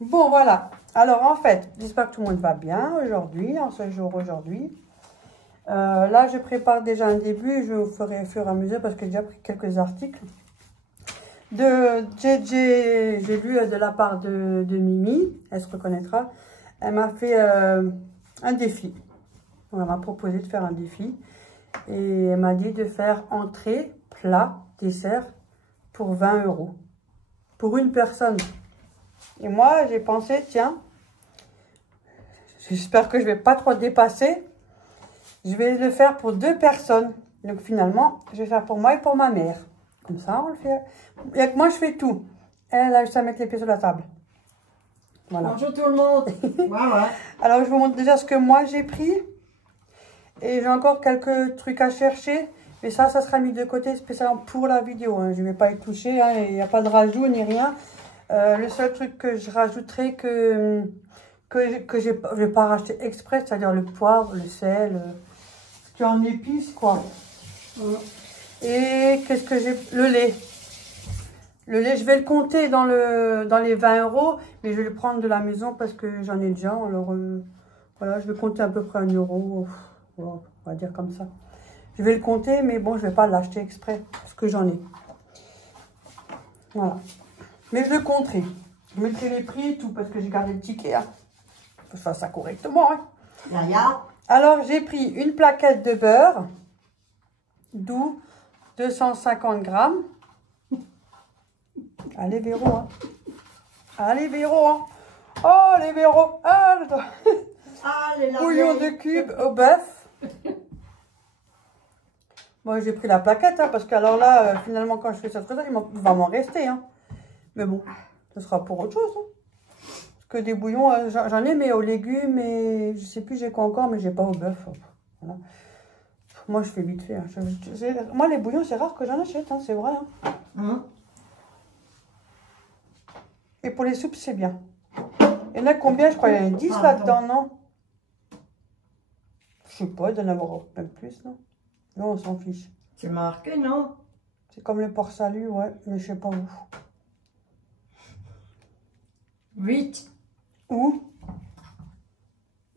Bon, voilà. Alors, en fait, j'espère que tout le monde va bien aujourd'hui, en ce jour aujourd'hui. Là, je prépare déjà un début. Je vous ferai au fur et à mesure parce que j'ai déjà pris quelques articles. J'ai lu de la part de Mimi. Elle se reconnaîtra. Elle m'a fait un défi. Elle m'a proposé de faire un défi. Et elle m'a dit de faire entrée, plat, dessert pour 20 €. Pour une personne. Et moi, j'ai pensé, tiens, j'espère que je ne vais pas trop dépasser. Je vais le faire pour 2 personnes. Donc finalement, je vais faire pour moi et pour ma mère. Comme ça, on le fait. Et moi, je fais tout. Elle a juste à mettre les pieds sur la table. Voilà. Bonjour tout le monde. Voilà. Alors, je vous montre déjà ce que moi, j'ai pris. Et j'ai encore quelques trucs à chercher. Mais ça sera mis de côté spécialement pour la vidéo. Hein. Je ne vais pas y toucher. Hein. Il n'y a pas de rajout ni rien. Le seul truc que je rajouterai que je ne vais pas racheter exprès, c'est-à-dire le poivre, le sel, ce qui est en épices, quoi. Et qu'est-ce que j'ai? Le lait. Le lait, je vais le compter dans les 20 €, mais je vais le prendre de la maison parce que j'en ai déjà. Alors, voilà, je vais compter à peu près 1 €. Voilà, on va dire comme ça. Je vais le compter, mais bon, je ne vais pas l'acheter exprès parce que j'en ai. Voilà. Mais je le compterai. Je mettrai les prix et tout parce que j'ai gardé le ticket. Hein. Faut faire ça correctement. Hein. Yaya. Alors, j'ai pris une plaquette de beurre doux, 250 grammes. Allez, Véro. Hein. Allez, Véro. Hein. Oh, les Véro. Ah, bouillon de cubes au bœuf. Moi, j'ai pris la plaquette hein, parce que alors là, finalement, quand je fais cette recette, il va m'en rester. Hein. Mais bon, ce sera pour autre chose. Hein. Parce que des bouillons, j'en ai, mais aux légumes, et je sais plus j'ai quoi encore, mais j'ai pas au bœuf. Voilà. Moi, je fais vite fait. Hein. Moi, les bouillons, c'est rare que j'en achète, hein, c'est vrai. Hein. Et pour les soupes, c'est bien. Il y en a combien? Je crois qu'il y en a 10 là-dedans, non? Je sais pas, il doit y en avoir même plus, non? Non, on s'en fiche. C'est marqué, non? C'est comme le porc salut, ouais, mais je sais pas où. 8. Où?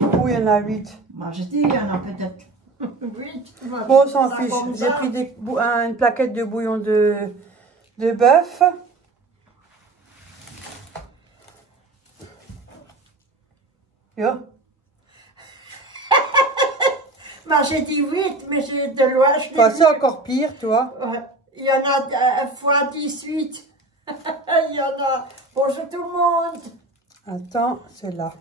Où il y en a 8? Moi, je dis, il y en a peut-être 8. Bon, on s'en fiche. J'ai pris une plaquette de bouillon de bœuf. Yo. Moi, j'ai dit 8, mais j'ai de loin. C'est encore pire, toi. Il y en a fois 18. Il y en a. Bonjour tout le monde. Attends, c'est là.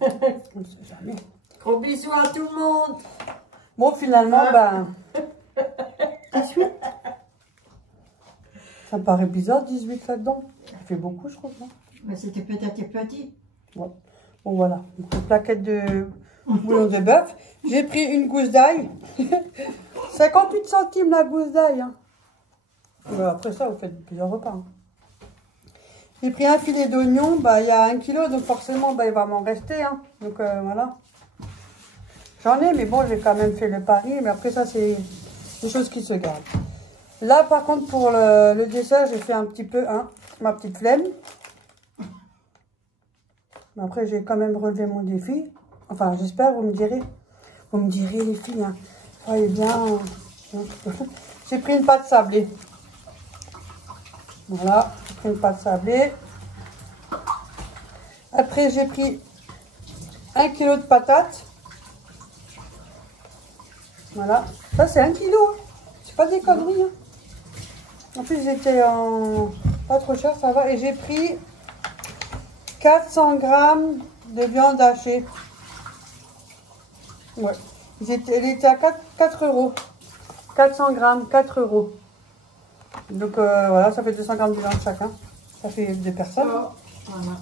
On ne sait jamais. Gros bisous à tout le monde. Bon, finalement, ben... 18. Ça me paraît bizarre, 18 là-dedans. Ça fait beaucoup, je trouve. Non? Mais c'était peut-être petit. Ouais. Bon, voilà. Donc, une plaquette de bouillon de bœuf. J'ai pris une gousse d'ail. 58 centimes la gousse d'ail. Hein. Après ça, vous faites plusieurs repas. Hein. J'ai pris un filet d'oignon. Bah, il y a 1 kg, donc forcément, bah, il va m'en rester. Hein. Donc, voilà. J'en ai, mais bon, j'ai quand même fait le pari. Mais après ça, c'est des choses qui se gardent. Là, par contre, pour le dessert, j'ai fait un petit peu ma petite flemme. Mais après, j'ai quand même relevé mon défi. Enfin, j'espère, vous me direz. Vous me direz, les filles. Hein. Voyez bien. J'ai pris une pâte sablée. Voilà, j'ai pris une pâte sablée. Après, j'ai pris 1 kg de patates. Voilà. Ça, c'est 1 kg. Hein. C'est pas des conneries. Hein. En plus, ils étaient pas trop chers, ça va. Et j'ai pris 400 grammes de viande hachée. Ouais. Elle était à 4 €. 400 grammes, 4 €. Donc voilà, ça fait 200 grammes de viande chacun. Ça fait 2 personnes. Oh, voilà.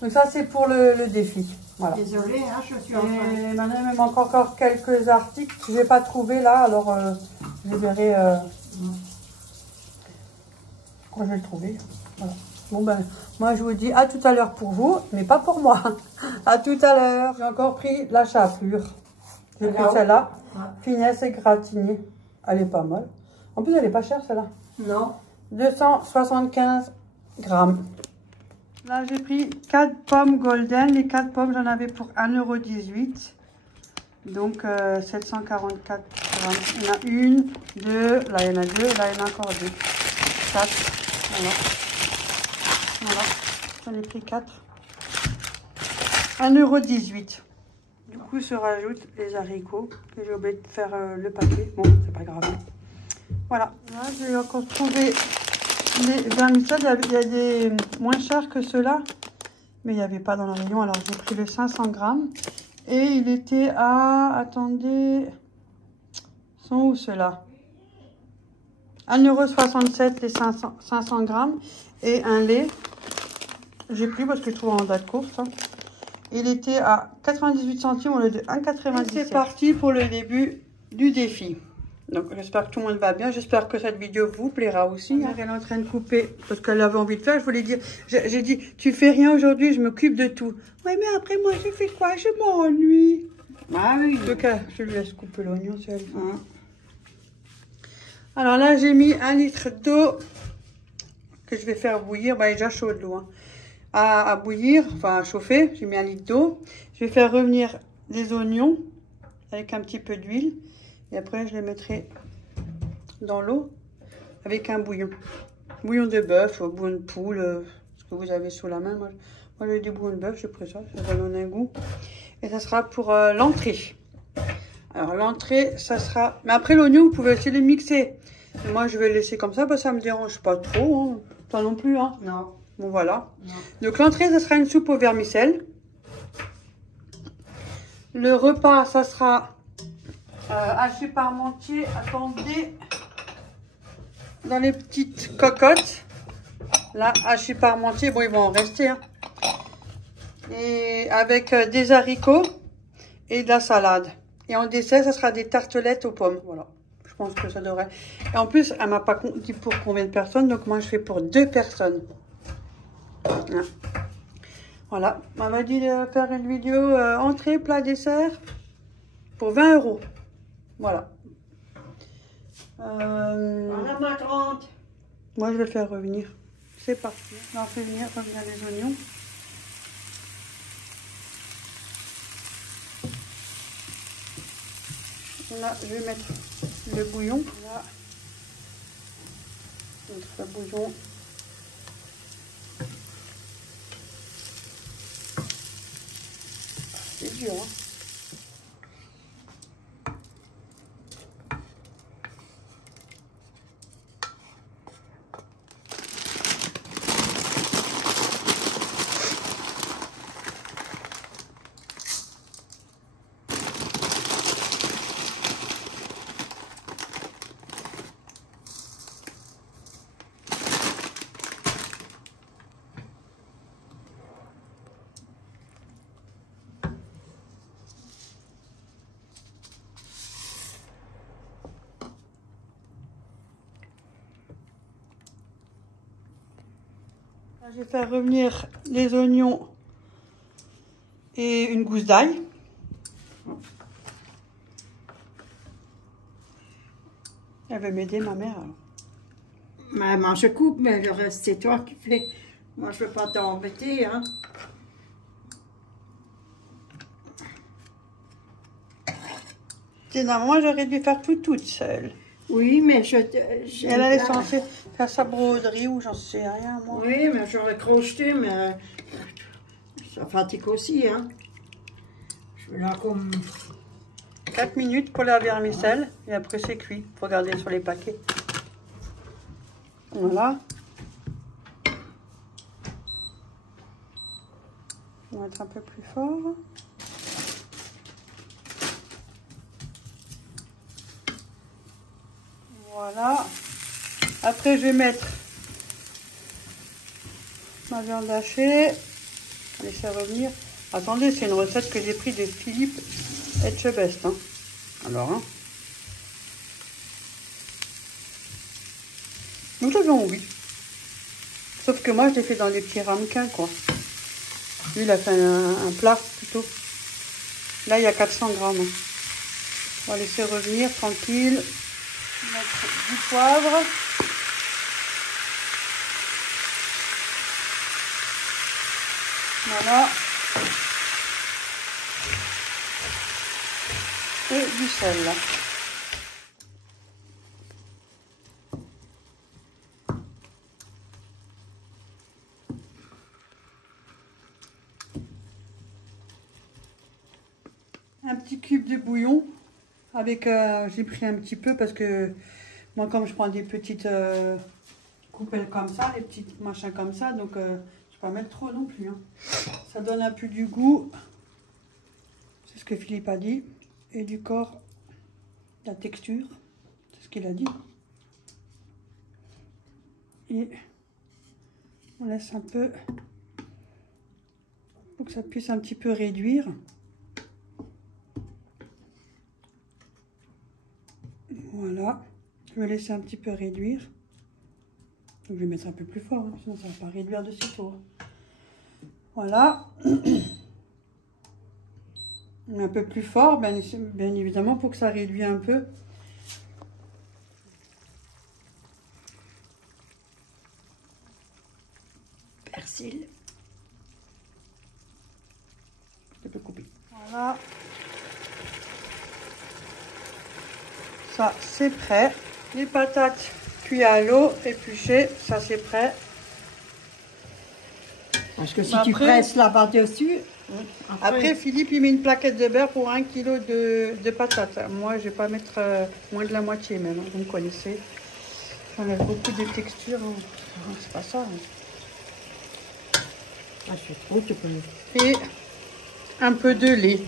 Donc ça, c'est pour le défi. Voilà. Désolée, hein, je suis en train. Et maintenant, il me manque encore quelques articles que je n'ai pas trouvé là. Alors, je verrai quand je vais le trouver. Voilà. Bon, ben, moi, je vous dis à tout à l'heure pour vous, mais pas pour moi. À tout à l'heure. J'ai encore pris la chapelure. J'ai pris celle-là. Finesse et gratinée. Elle est pas mal. En plus, elle est pas chère, celle-là. Non. 275 grammes. Là, j'ai pris 4 pommes golden. Les 4 pommes, j'en avais pour 1,18 €. Donc, 744 grammes. Il y en a une, deux, là, il y en a deux, là, il y en a encore deux. 4, voilà. Voilà, j'en ai pris 4. 1,18 €. Du coup, se rajoute les haricots. J'ai oublié de faire le paquet. Bon, c'est pas grave. Voilà. Là, j'ai encore trouvé les vermicelles. Il y a des moins chers que ceux-là. Mais il n'y avait pas dans le rayon. Alors, j'ai pris le 500 grammes. Et il était à... Attendez... Ils sont où ceux-là? 1,67 € les 500 grammes. Et un lait. J'ai pris parce que je trouve en date courte. Hein. Il était à 98 centimes au lieu de 1,97 €. C'est parti pour le début du défi. Donc j'espère que tout le monde va bien. J'espère que cette vidéo vous plaira aussi. Hein. Elle est en train de couper parce qu'elle avait envie de faire. Je voulais dire, j'ai dit, tu fais rien aujourd'hui, je m'occupe de tout. Oui, mais après moi, je fais quoi? Je m'ennuie. Ah oui. Donc je lui laisse couper l'oignon si elle fait. Alors là, j'ai mis 1 litre d'eau que je vais faire bouillir. Bah, elle est déjà chaude l'eau. Hein. À bouillir, enfin à chauffer. J'ai mis 1 litre d'eau. Je vais faire revenir les oignons avec un petit peu d'huile. Et après, je les mettrai dans l'eau avec un bouillon. Bouillon de bœuf, bouillon de poule, ce que vous avez sous la main. Moi j'ai du bouillon de bœuf, j'ai pris ça, ça donne un goût. Et ça sera pour l'entrée. Alors l'entrée, ça sera... Mais après l'oignon, vous pouvez aussi le mixer. Et moi, je vais le laisser comme ça, parce que ça me dérange pas trop. Hein. Toi non plus, hein? Non. Bon, voilà. Non. Donc l'entrée, ça sera une soupe aux vermicelles. Le repas, ça sera... haché parmentier, attendez, dans les petites cocottes, là, haché parmentier, bon, ils vont en rester, hein. Et avec des haricots et de la salade. Et en dessert, ça sera des tartelettes aux pommes, voilà, je pense que ça devrait. Et en plus, elle m'a pas dit pour combien de personnes, donc moi, je fais pour 2 personnes. Voilà, elle m'a dit de faire une vidéo entrée, plat, dessert, pour 20 €. Voilà. Voilà ma grande. Moi, je vais le faire revenir. C'est parti. On va faire revenir les oignons. Là, je vais mettre le bouillon. Là, je vais mettre le bouillon. C'est dur, hein. Je vais faire revenir les oignons et une gousse d'ail. Elle va m'aider, ma mère. Maman, je coupe, mais le reste, c'est toi qui fais. Moi, je ne veux pas t'embêter, hein. Moi, j'aurais dû faire tout toute seule. Oui, mais elle est censée faire sa broderie ou j'en sais rien, moi. Oui, mais j'aurais crocheté, mais ça fatigue aussi, hein. Je vais là comme... 4 minutes pour la vermicelle et après c'est cuit. Faut regarder sur les paquets. Voilà. On va mettre un peu plus fort. Voilà. Après, je vais mettre ma viande hachée. Laisser revenir. Attendez, c'est une recette que j'ai prise de Philippe Etchebest. Hein. Alors, hein. Donc, j'avais envie. Sauf que moi, je l'ai fait dans des petits ramequins, quoi. Lui, il a fait un plat, plutôt. Là, il y a 400 grammes. Hein. On va laisser revenir tranquille. Mettre du poivre. Voilà. Et du sel. Un petit cube de bouillon avec, j'ai pris un petit peu parce que moi comme je prends des petites coupelles comme ça, les petites machins comme ça, donc je ne vais pas mettre trop non plus. Hein. Ça donne un peu du goût, c'est ce que Philippe a dit, et du corps, la texture, c'est ce qu'il a dit. Et on laisse un peu pour que ça puisse un petit peu réduire. Voilà, je vais laisser un petit peu réduire. Donc, je vais mettre un peu plus fort, hein, sinon ça ne va pas réduire de sitôt. Voilà. Un peu plus fort, bien évidemment, pour que ça réduise un peu. Persil. Je peux couper. Voilà. Ça, c'est prêt. Les patates cuites à l'eau, épluchées, ça c'est prêt. Parce que si tu presses là-bas dessus... Après, Philippe, il met une plaquette de beurre pour 1 kg de patates. Moi, je vais pas mettre moins de la moitié même. Hein, vous me connaissez. J'enlève beaucoup de texture. Hein. C'est pas ça. Hein. Ah, je suis trop, tu peux... Et un peu de lait.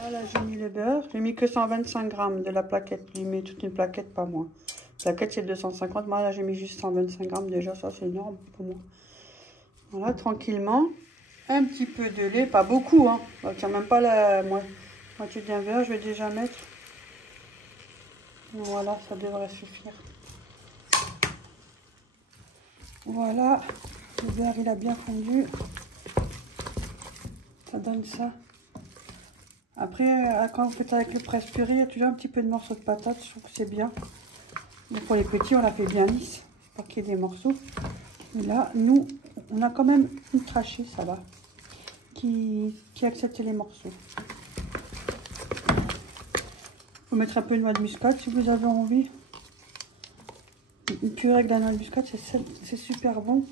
Voilà, j'ai mis le beurre. J'ai mis que 125 grammes de la plaquette. J'ai mis toute une plaquette, pas moins. La plaquette, c'est 250. Moi, là, j'ai mis juste 125 grammes. Déjà, ça, c'est énorme pour moi. Voilà, tranquillement. Un petit peu de lait, pas beaucoup. Hein. On ne tient même pas la moitié d'un verre. Je vais déjà mettre. Voilà, ça devrait suffire. Voilà. Le beurre, il a bien fondu. Ça donne ça. Après, quand vous faites avec le presse-purée, il y a toujours un petit peu de morceaux de patates. Je trouve que c'est bien. Mais pour les petits, on l'a fait bien lisse. Pas qu'il y ait des morceaux. Et là, nous, on a quand même une trachée, ça va. Qui accepte les morceaux. Il faut mettre un peu de noix de muscade si vous avez envie. Une purée avec de la noix de muscade, c'est super bon.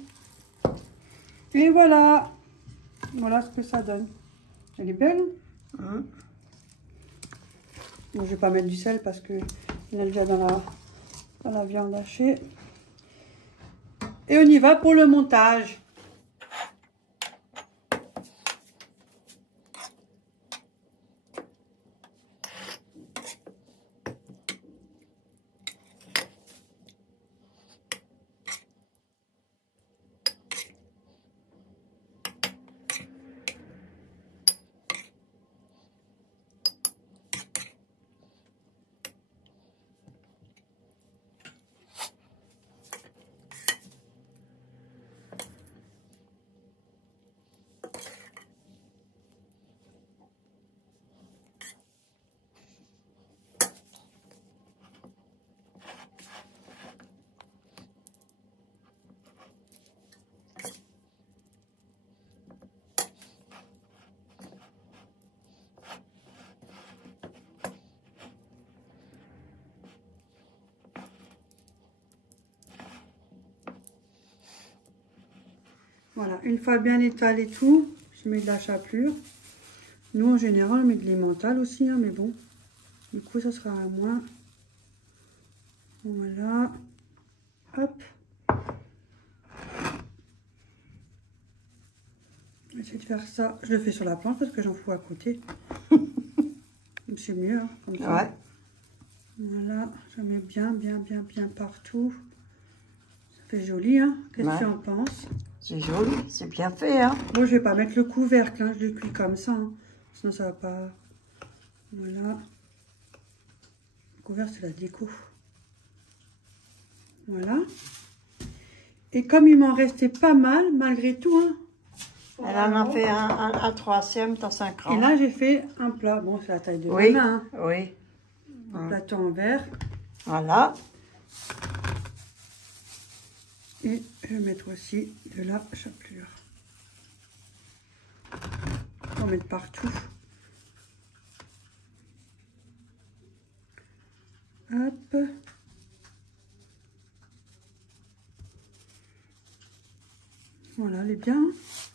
Et voilà. Voilà ce que ça donne. Elle est belle. Hein? Bon, je vais pas mettre du sel parce que il y en a déjà dans la viande hachée. Et on y va pour le montage. Voilà, une fois bien étalé tout, je mets de la chapelure. Nous, en général, on met de l'emmental aussi, hein, mais bon, du coup, ça sera à moins. Voilà, hop. Je vais essayer de faire ça. Je le fais sur la planche parce que j'en fous à côté. C'est mieux, hein, comme ça. Ouais. Voilà, je mets bien partout. Ça fait joli, hein. Qu'est-ce que tu en penses? C'est joli, c'est bien fait, hein. Moi, je vais pas mettre le couvercle, hein. Je le cuis comme ça, hein. Sinon ça va pas. Voilà. Le couvercle, c'est la déco. Voilà. Et comme il m'en restait pas mal, malgré tout, hein. Elle en a fait un troisième dans 5 ans. Et là, j'ai fait un plat. Bon, c'est la taille de ma main, hein. Oui. Un plateau en verre. Voilà. Et je vais mettre aussi de la chapelure. On va mettre partout. Hop. Voilà, elle est bien.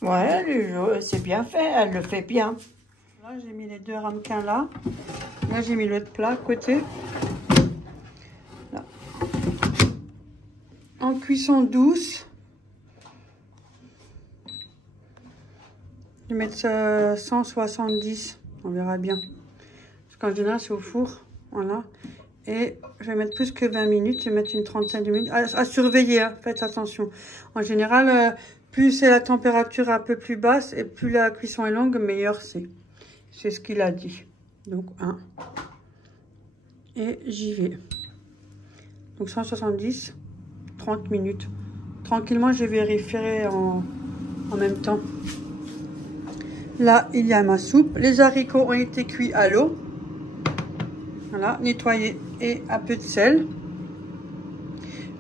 Ouais, c'est bien fait, elle le fait bien. Là, j'ai mis les 2 ramequins là. Là, j'ai mis l'autre plat à côté. Là. En cuisson douce. Je vais mettre 170. On verra bien. Parce qu'en général, c'est au four. Voilà. Et je vais mettre plus que 20 minutes. Je vais mettre une 35 de minutes. À surveiller, hein. Faites attention. En général, plus c'est la température un peu plus basse et plus la cuisson est longue, meilleur c'est. C'est ce qu'il a dit. Donc 1. Et j'y vais. Donc 170, 30 minutes. Tranquillement, je vérifierai en même temps. Là, il y a ma soupe. Les haricots ont été cuits à l'eau. Voilà, nettoyés et un peu de sel.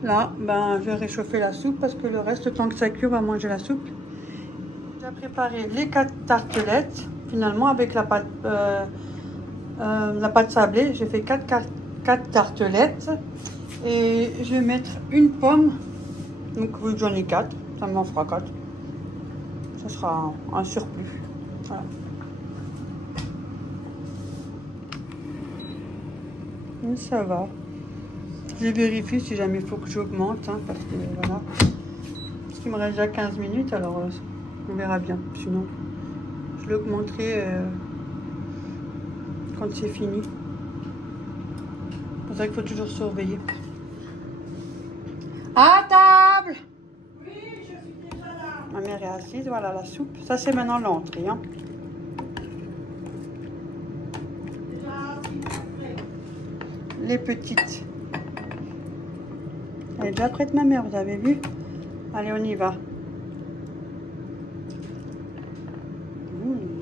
Là, ben, je vais réchauffer la soupe parce que le reste, le temps que ça cuit, on va manger la soupe. J'ai préparé les 4 tartelettes. Finalement, avec la pâte sablée, j'ai fait 4 tartelettes. Et je vais mettre une pomme. Donc, j'en ai 4. Ça m'en fera 4. Ça sera un surplus. Voilà. Et ça va. Je vérifie si jamais il faut que j'augmente. Hein, parce que voilà. Parce qu'il me reste déjà 15 minutes. Alors, on verra bien. Sinon, je l'augmenterai quand c'est fini. C'est pour ça qu'il faut toujours surveiller. À table! Oui, je suis déjà là. Ma mère est assise, voilà la soupe. Ça, c'est maintenant l'entrée. Hein. Les petites. Elle est déjà prête, ma mère, vous avez vu? Allez, on y va.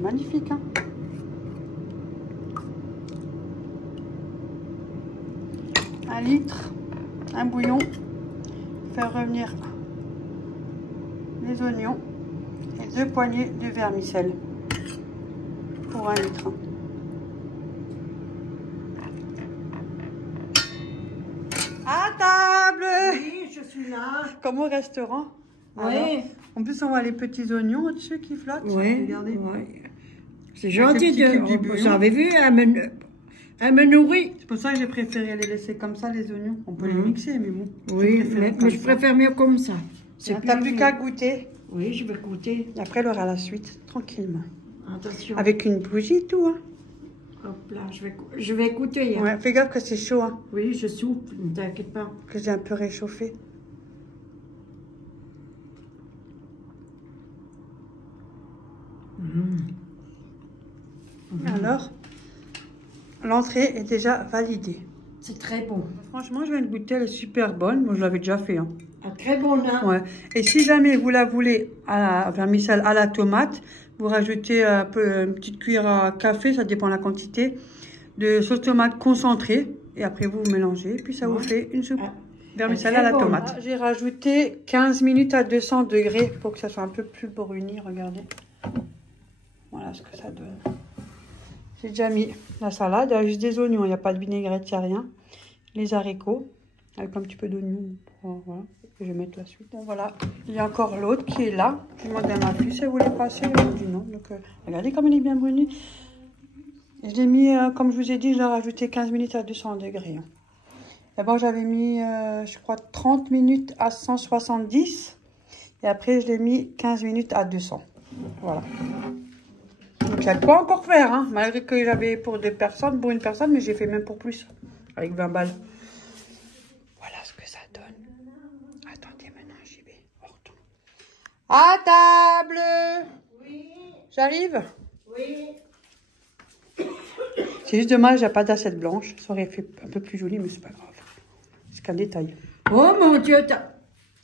Magnifique, hein? Un litre, un bouillon. Faire revenir les oignons et 2 poignées de vermicelle pour 1 litre. À table! Oui, je suis là. Comme au restaurant. Oui. En plus, on voit les petits oignons au-dessus qui flottent. Oui. Regardez. Oui. C'est gentil de... Vous avez vu, elle me nourrit. C'est pour ça que j'ai préféré les laisser comme ça, les oignons. On peut les mixer, mais bon. Oui, mais je préfère mieux comme ça. T'as plus qu'à goûter. Oui, je vais goûter. Et après, elle aura la suite, tranquillement. Attention. Avec une bougie et tout. Hein. Hop là, je vais goûter. Hein. Ouais, fais gaffe que c'est chaud. Hein. Oui, je soupe, ne t'inquiète pas. Que j'ai un peu réchauffé. Alors, l'entrée est déjà validée. C'est très bon. Franchement, je viens de goûter, elle est super bonne. Moi, je l'avais déjà fait. Hein. Ah, très bon, hein? Ouais. Et si jamais vous la voulez à la vermicelle à la tomate, vous rajoutez un peu, une petite cuillère à café, ça dépend de la quantité, de sauce tomate concentrée. Et après, vous mélangez. Et puis, ça vous fait une soupe vermicelle à la tomate. J'ai rajouté 15 minutes à 200 degrés pour que ça soit un peu plus bruni. Regardez. Voilà ce que ça donne. J'ai déjà mis la salade. Il y a juste des oignons. Il n'y a pas de vinaigrette, il n'y a rien. Les haricots. Avec un petit peu d'oignon. Voilà. Et je vais mettre la suite. Bon, voilà. Il y a encore l'autre qui est là. Je demande à ma fille si elle voulait passer. Elle m'a dit non. Donc, regardez comme elle est bien brunie. Je l'ai mis, comme je vous ai dit, je l'ai rajouté 15 minutes à 200 degrés. D'abord, j'avais mis, je crois, 30 minutes à 170. Et après, je l'ai mis 15 minutes à 200. Voilà. Donc, il y a de quoi encore faire, hein, malgré que j'avais pour 2 personnes, pour une personne, mais j'ai fait même pour plus, avec 20 balles. Voilà ce que ça donne. Attendez, maintenant, j'y vais. À table! Oui. J'arrive? Oui. C'est juste dommage, il n'y a pas d'assiette blanche. Ça aurait fait un peu plus joli, mais c'est pas grave. C'est qu'un détail. Oh mon Dieu,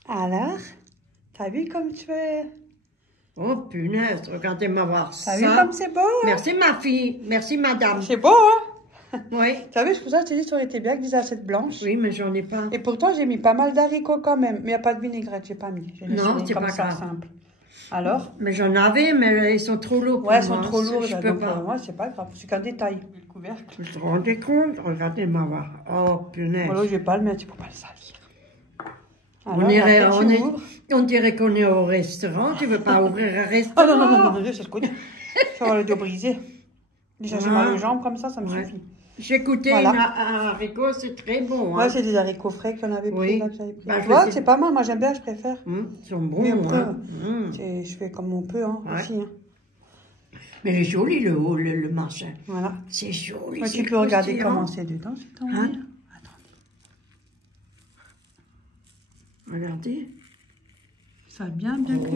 Alors, t'as vu comme tu es? Oh punaise, regardez-moi voir ça. T'as vu comme c'est beau? Hein? Merci ma fille, merci madame. C'est beau, hein? Oui. Tu savais, pour ça, je t'ai dit, ça aurait été bien avec des assiettes blanches. Oui, mais j'en ai pas. Et pourtant, j'ai mis pas mal d'haricots quand même. Mais il n'y a pas de vinaigrette, j'ai pas mis. J'ai laissé Non, c'est comme pas ça, grave. simple. Alors? Mais j'en avais, mais ils sont trop lourds pour Ouais, ils moi. sont trop lourds. Je peux pas. Moi, c'est pas grave. C'est qu'un détail. Le couvercle. Vous vous rendez compte? Regardez ma voix. Oh, punaise. Voilà, je vais pas le mettre pour pas le salir. On dirait qu'on est au restaurant. Tu veux pas ouvrir un Oh restaurant? non, non, non, non, non, ça se connaît. Ça va le dos brisé. Déjà, j'ai mal aux jambes comme ça me suffit. J'ai goûté Voilà. un haricot, c'est très bon. Ouais, Hein. c'est des haricots frais qu'on avait pris. Oui. Là, que j'avais pris. Bah, Tu vois, c'est pas mal. Moi, j'aime bien, je préfère. Ils sont bons. Mais après, Hein. je fais comme on peut hein, Ouais. aussi. Hein. Mais il est joli le haut, le machin. Voilà. C'est joli. Ouais, c'est tu peux regarder croustillant. comment c'est dedans. C'est tombé, Hein? là. Attendez. Regardez. Ça a bien crépus.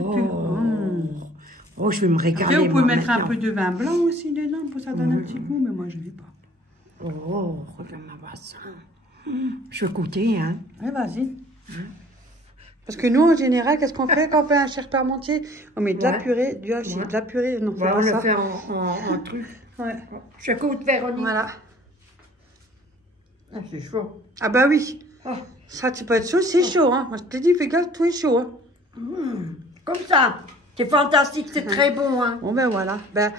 Oh, je vais me régaler. Après, vous pouvez moi, mettre un maintenant. peu de vin blanc aussi dedans pour ça donne un petit goût, mais moi, je ne vais pas. Oh, regarde ma bassin. Je vais goûter, hein. Ouais, vas-y. Parce que nous, en général, qu'est-ce qu'on fait quand on fait un chair parmentier? On met de la purée, du hachis, de la purée. Non, c'est On pas le ça. fait en truc. Ouais. Je goûte, Véronique. Voilà. Ah, c'est chaud. Ah bah oui. Oh. Ça, tu peux être chaud, c'est chaud. Hein. Moi, je te dis, fais gaffe, tout est chaud. Hein. Comme ça. C'est fantastique, c'est très bon. Hein. Bon, ben voilà. Ben,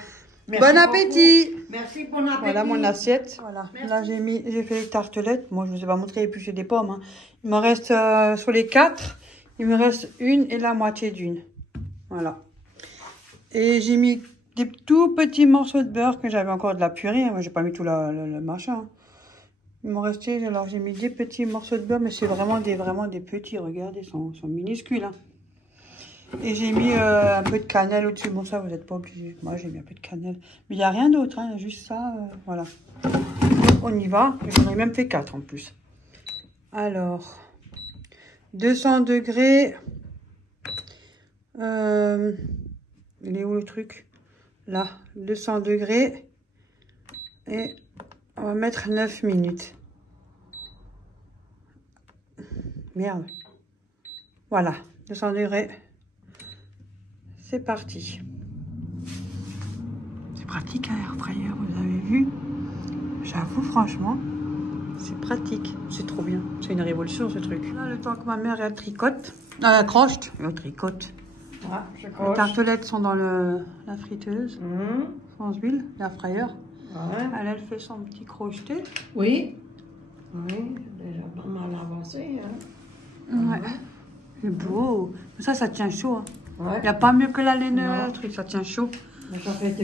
Merci bon appétit. beaucoup. Merci, bon appétit. Voilà mon assiette. Voilà. Merci. Là, j'ai fait les tartelettes. Moi, je ne vous ai pas montré éplucher des pommes. Hein. Il m'en reste sur les 4. Il me reste une et la moitié d'une. Voilà. Et j'ai mis des tout petits morceaux de beurre que j'avais encore de la purée. Moi, j'ai pas mis tout le machin. Il m'en restait, alors j'ai mis des petits morceaux de beurre, mais c'est vraiment des petits. Regardez, ils sont minuscules. Hein. Et j'ai mis un peu de cannelle au-dessus. Bon, ça, vous n'êtes pas obligé. Moi, j'ai mis un peu de cannelle. Mais il n'y a rien d'autre, hein, juste ça. Voilà. On y va. J'en ai même fait 4 en plus. Alors, 200 degrés. Il est où le truc? Là, 200 degrés. Et on va mettre 9 minutes. Merde. Voilà, 200 degrés. C'est parti. C'est pratique un air fryer, vous avez vu? J'avoue, franchement, c'est pratique. C'est trop bien. C'est une révolution, ce truc. Là, le temps que ma mère elle tricote. Elle croche. Elle tricote. Ah, je Les croche. tartelettes sont dans la friteuse. Sans huile, la fryer. Ouais. Elle fait son petit crocheté. Oui. Oui, c'est déjà pas mal avancé. Hein. Ouais. C'est beau. Ça tient chaud. Hein. Ouais. Il n'y a pas mieux que la laine, Non. le truc, ça tient chaud. Mais ça fait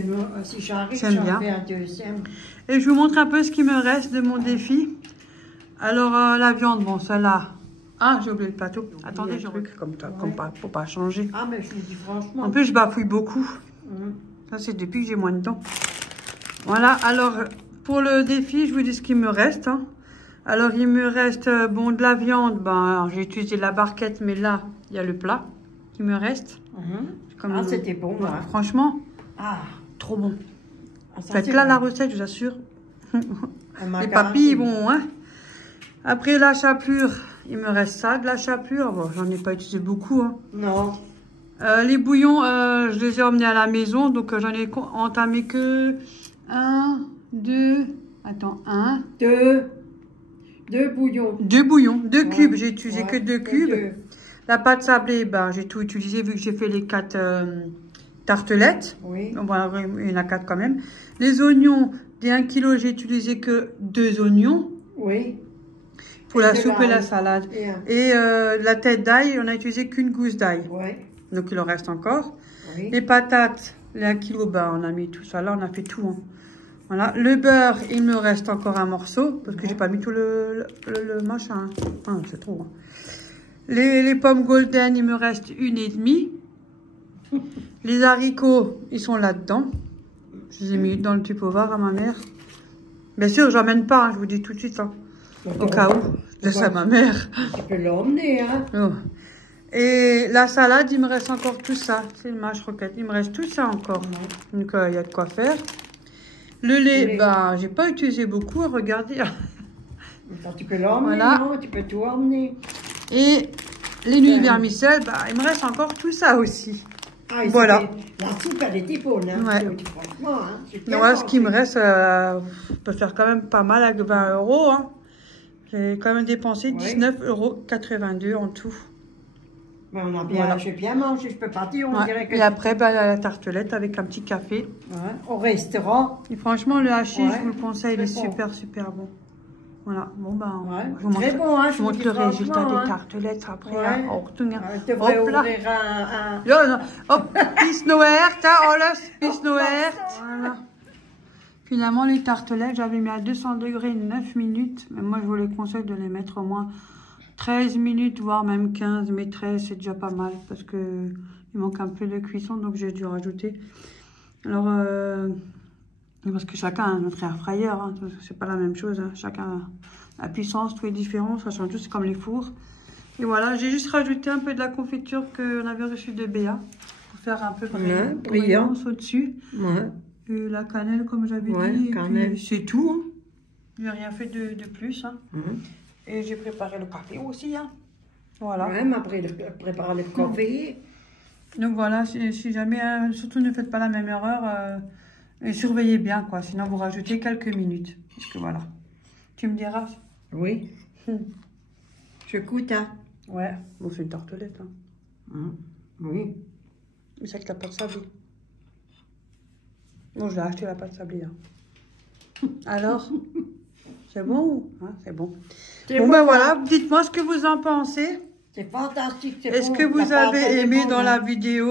si j'arrive, J'aime bien. j'en fais un deuxième. Et je vous montre un peu ce qui me reste de mon défi. Alors, la viande, bon, celle-là. Ah, j'ai oublié le plateau. Attendez, je truc comme ça, comme pas, faut pas changer. Ah, mais je vous dis franchement. En plus, je bafouille beaucoup. Ça, c'est depuis que j'ai moins de temps. Voilà, alors, pour le défi, je vous dis ce qui me reste. Hein. Alors, il me reste, bon, de la viande. Ben, j'ai utilisé la barquette, mais là, il y a le plat qui me reste. Ah, c'était bon, Ouais, hein. franchement, Ah, trop bon. ah, ça, Faites c'est là bon. la recette, je vous assure. Un Les macaron, papilles, c'est bon, hein. Après la chapelure, il me reste ça, de la chapelure. Bon, j'en ai pas utilisé beaucoup, hein. Non. Les bouillons, je les ai emmenés à la maison, donc j'en ai entamé que 1, 2, attends, 1, Deux bouillons. 2 bouillons, 2 Ouais. cubes, j'ai utilisé Ouais, que 2 que cubes. deux. La pâte sablée, ben, j'ai tout utilisé vu que j'ai fait les 4 tartelettes. Oui. Donc voilà, il y en a 4 quand même. Les oignons, des 1 kg, j'ai utilisé que 2 oignons Oui. pour Et la de soupe et la l'ail. salade. Et Et la tête d'ail, on a utilisé qu'une gousse d'ail. Oui. Donc il en reste encore. Oui. Les patates, les 1 kg, bah, on a mis tout ça là, on a fait tout. Hein. Voilà. Le beurre, il me reste encore un morceau parce que j'ai pas mis tout le machin. Ah, c'est trop. Hein. Les pommes golden, il me reste 1,5. Les haricots, ils sont là-dedans. Je les ai mis dans le tupperware à ma mère. Bien sûr, j'emmène pas, hein, je vous dis tout de suite. Hein, au cas où, je laisse à ma mère. Tu peux l'emmener, hein. Oh. Et la salade, il me reste encore tout ça. C'est le mâche roquette. Il me reste tout ça encore. Donc, il y a de quoi faire. Le lait, bah, j'ai pas utilisé beaucoup. Regardez. Attends, tu peux l'emmener, Voilà. non? Tu peux tout emmener. Et les nouilles vermicelles, bah, il me reste encore tout ça aussi. Ah, et voilà. la soupe, elle était bonne, hein. Ouais. Franchement, hein. Donc voilà, ce qui me reste, peut faire quand même pas mal avec 20 €. Hein. J'ai quand même dépensé 19,82 € en tout. Ben, on a bien, j'ai bien mangé, je peux pas dire. On dirait que... Et après, ben, la tartelette avec un petit café. Ouais, au restaurant. Et franchement, le hachis, Ouais, je vous le conseille, il est bon. super, super bon. Voilà, bon ben, Ouais, je vous très montre, bon, hein, je vous montre le franchement, résultat hein. des tartelettes après. Ouais. Hein. Oh, Tu devrais ouvrir un... Ja, non. Hop, bis noert, hein, alles, bis noert. Voilà. Finalement, les tartelettes, j'avais mis à 200 degrés 9 minutes. Mais moi, je vous les conseille de les mettre au moins 13 minutes, voire même 15. Mais 13, c'est déjà pas mal parce que il manque un peu de cuisson, donc j'ai dû rajouter. Alors, parce que chacun a notre air fryer, hein, c'est pas la même chose. Hein. Chacun, la puissance, tout est différent, ça change tout, c'est comme les fours. Et voilà, j'ai juste rajouté un peu de la confiture qu'on avait reçue de Béa pour faire un peu brillant au-dessus. Ouais. Et la cannelle, comme j'avais dit, et puis c'est tout. Hein. J'ai rien fait de plus. Hein. Et j'ai préparé le café aussi. Hein. Voilà. Ouais, m'a préparé le café. Donc voilà, si jamais, surtout ne faites pas la même erreur, et surveillez bien, quoi. Sinon, vous rajoutez quelques minutes. Parce que voilà. Tu me diras. Oui. Je goûte, hein. Ouais, bon, c'est une tartelette. Hein. Oui. Mais c'est avec la pâte sablée. Bon, je l'ai acheté la pâte sablée. Hein. Alors, c'est bon hein, c'est bon. Bon, ben voilà, dites-moi ce que vous en pensez. C'est fantastique, c'est Est-ce que vous avez aimé dans la vidéo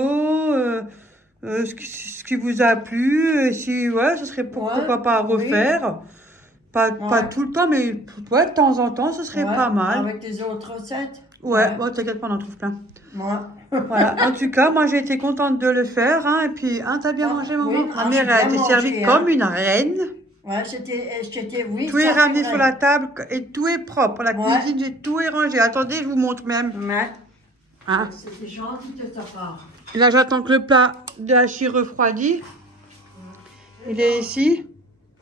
ce qui vous a plu? Et si, ouais, ce serait pourquoi pas à refaire. Pas tout le temps, mais ouais, de temps en temps, ce serait pas mal. Avec des autres recettes. Ouais, bon, t'inquiète pas, on en trouve plein. Ouais. Voilà. En tout cas, moi, j'ai été contente de le faire. Hein, et puis, t'as bien mangé, maman? Ma mère a été servie comme une reine. Ouais, c'était, oui. Tout est ramené sur la table et tout est propre. La cuisine, tout est rangé. Attendez, je vous montre même. Ouais. Hein? C'était gentil de ta part. Là, j'attends que le plat de hachis refroidisse. Il est ici.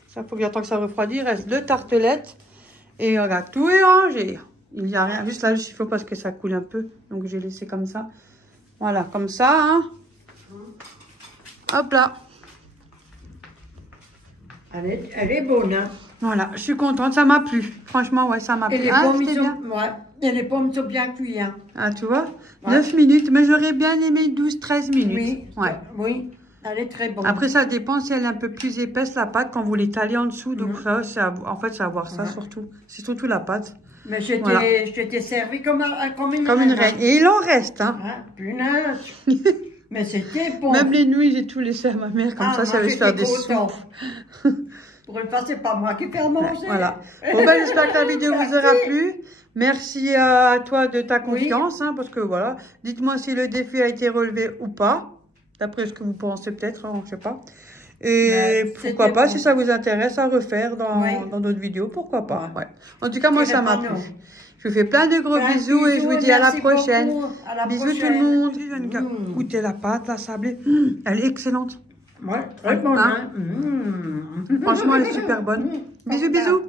Ça, faut que j'attende que ça refroidisse. Il reste 2 tartelettes. Et regarde, tout est rangé. Il n'y a rien. Juste là, il faut parce que ça coule un peu. Donc, j'ai laissé comme ça. Voilà, comme ça. Hein. Hop là. Elle est bonne, hein. Voilà, je suis contente. Ça m'a plu. Franchement, ouais, ça m'a plu. Et les pommes sont bien cuites, hein. Ah, tu vois, 9 minutes. Mais j'aurais bien aimé 12-13 minutes. Oui, ouais. Oui, elle est très bonne. Après, ça dépend si elle est un peu plus épaisse, la pâte, quand vous l'étalez en dessous. Donc, ça, en fait, c'est à voir ça surtout. C'est surtout la pâte. Mais je t'ai servi comme une reine. Et il en reste, hein. Punaise. Mais c'était bon. Même les nuits, j'ai tout laissé à ma mère, comme ça allait se faire des soupes. Pour une fois, c'est pas moi qui fais à manger. Voilà. Bon, ben, j'espère que la vidéo vous aura plu. Merci à toi de ta confiance, hein, parce que voilà. Dites-moi si le défi a été relevé ou pas. D'après ce que vous pensez peut-être, hein, je sais pas. Et pourquoi pas, si ça vous intéresse à refaire dans d'autres vidéos, pourquoi pas. Ouais. En tout cas, moi, ça m'a plu. Je vous fais plein de gros bisous et je vous dis à la prochaine. Bisous tout le monde. Je viens de goûter la pâte, la sablée. Elle est excellente. Ouais, très bonne. Hein? Franchement, elle est super bonne. Bisous, bisous.